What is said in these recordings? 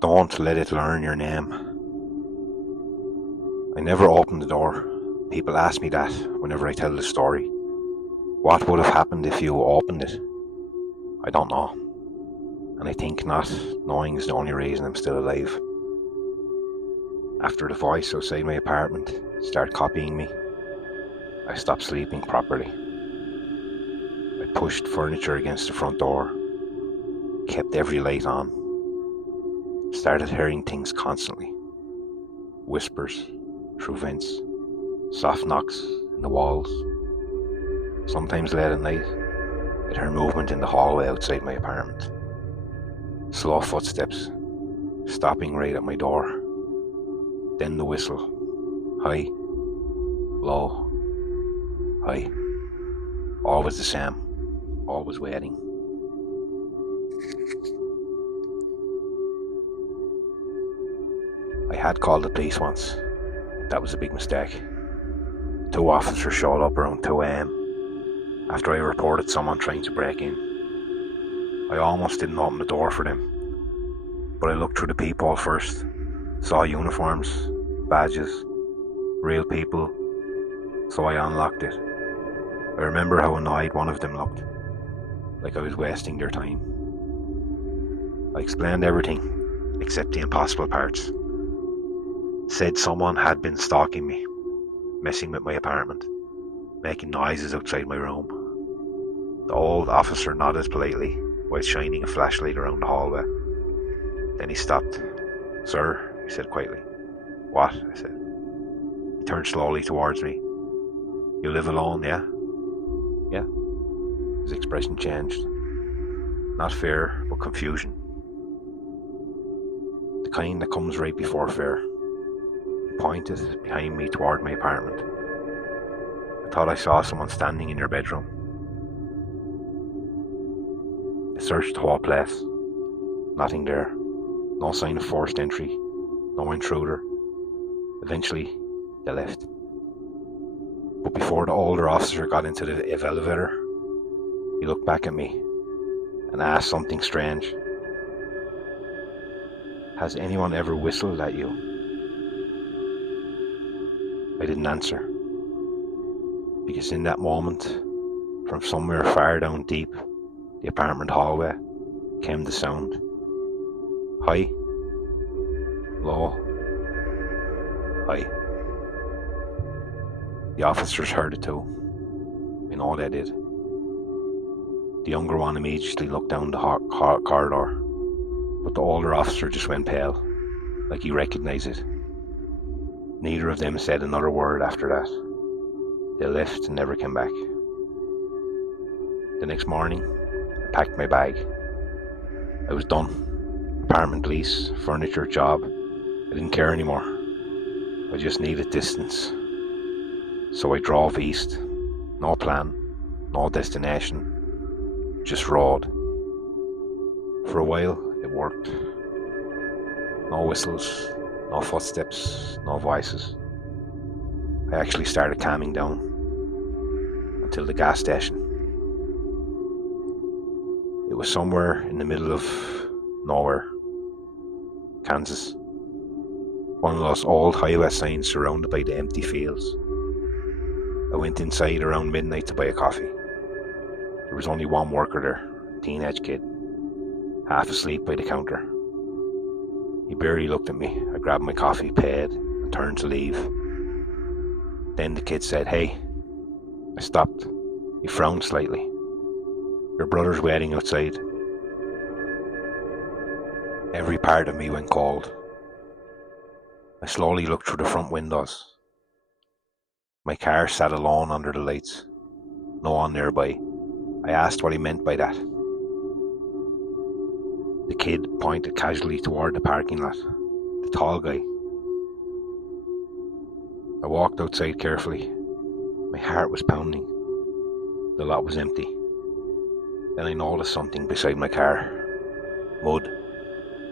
Don't let it learn your name. I never opened the door. People ask me that whenever I tell the story. What would have happened if you opened it? I don't know. And I think not knowing is the only reason I'm still alive. After the voice outside my apartment started copying me, I stopped sleeping properly. I pushed furniture against the front door, kept every light on, started hearing things constantly. Whispers through vents, soft knocks in the walls. Sometimes late at night, I'd hear movement in the hallway outside my apartment. Slow footsteps, stopping right at my door. Then the whistle. High, low, high. Always the same, always waiting. I had called the police once. That was a big mistake. 2 officers showed up around 2 a.m. after I reported someone trying to break in. I almost didn't open the door for them, but I looked through the peephole first, saw uniforms, badges, real people, so I unlocked it. I remember how annoyed one of them looked, like I was wasting their time. I explained everything, except the impossible parts. Said someone had been stalking me, messing with my apartment, making noises outside my room. The old officer nodded politely while shining a flashlight around the hallway. Then he stopped. "Sir," he said quietly. "What?" I said. He turned slowly towards me. "You live alone, yeah?" "Yeah." His expression changed. Not fear, but confusion. The kind that comes right before fear. He pointed behind me toward my apartment. I thought I saw someone standing in your bedroom. I searched the whole place. Nothing there. No sign of forced entry. No intruder. Eventually, they left. But before the older officer got into the elevator, he looked back at me and asked something strange. "Has anyone ever whistled at you?" I didn't answer, because in that moment, from somewhere far down deep the apartment hallway, came the sound. High, low, high. The officers heard it too. I know they did. The younger one immediately looked down the corridor, but the older officer just went pale, like he recognized it. Neither of them said another word after that. They left and never came back. The next morning, I packed my bag. I was done. Apartment lease, furniture, job. I didn't care anymore. I just needed distance. So I drove east. No plan, no destination, just road. For a while, it worked. No whistles, no footsteps, no voices. I actually started calming down until the gas station. It was somewhere in the middle of nowhere, Kansas. One of those old highway signs surrounded by the empty fields. I went inside around midnight to buy a coffee. There was only one worker there, a teenage kid, half asleep by the counter. He barely looked at me. I grabbed my coffee, paid, and turned to leave. Then the kid said, "Hey." I stopped. He frowned slightly. "Your brother's waiting outside." Every part of me went cold. I slowly looked through the front windows. My car sat alone under the lights. No one nearby. I asked what he meant by that. The kid pointed casually toward the parking lot. The tall guy. I walked outside carefully. My heart was pounding. The lot was empty. Then I noticed something beside my car. Mud.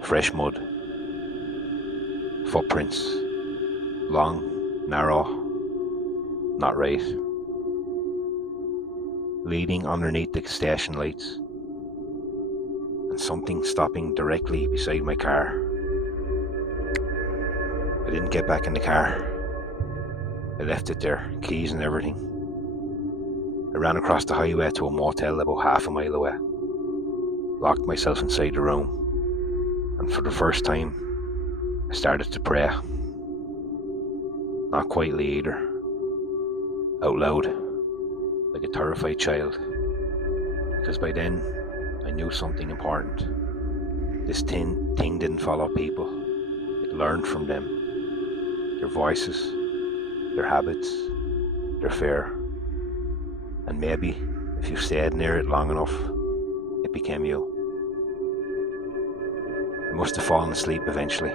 Fresh mud. Footprints. Long, narrow, not right. Leading underneath the station lights. And something stopping directly beside my car. I didn't get back in the car. I left it there, keys and everything. I ran across the highway to a motel about half a mile away, locked myself inside the room, and for the first time, I started to pray. Not quietly either, out loud, like a terrified child, because by then I knew something important. This thing didn't follow people, it learned from them, their voices, their habits, their fear, and maybe if you stayed near it long enough, it became you. I must have fallen asleep eventually,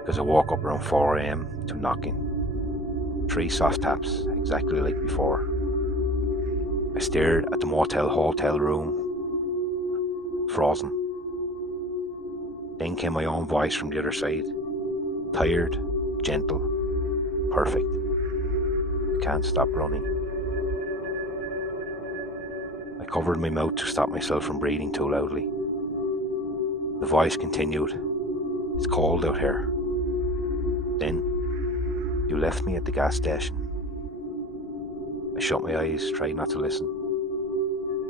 because I woke up around 4 a.m. to knocking. 3 soft taps, exactly like before. I stared at the hotel room, frozen. Then came my own voice from the other side, tired, gentle, perfect. I can't stop running. I covered my mouth to stop myself from breathing too loudly. The voice continued, "It's cold out here. Then, you left me at the gas station." I shut my eyes, tried not to listen.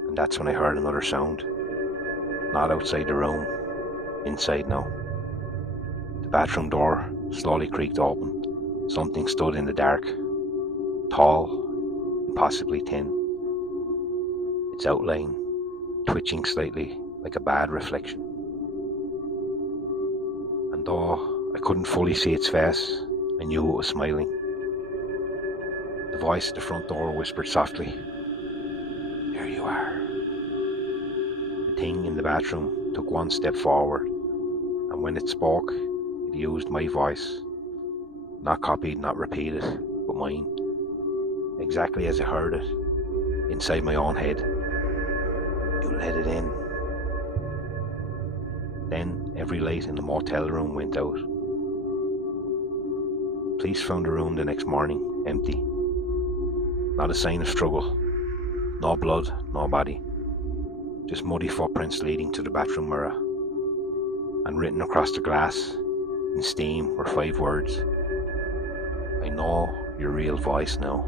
And that's when I heard another sound. Not outside the room, inside now. The bathroom door slowly creaked open. Something stood in the dark, tall, impossibly thin. Its outline twitching slightly like a bad reflection. And though I couldn't fully see its face, I knew it was smiling. The voice at the front door whispered softly, "Here you are." The thing in the bathroom took one step forward, and when it spoke, it used my voice. Not copied, not repeated, but mine. Exactly as I heard it, inside my own head. "You let it in." Then every light in the motel room went out. Police found the room the next morning, empty. Not a sign of struggle. No blood, no body. Just muddy footprints leading to the bathroom mirror. And written across the glass, in steam, were 5 words. "I know your real voice now."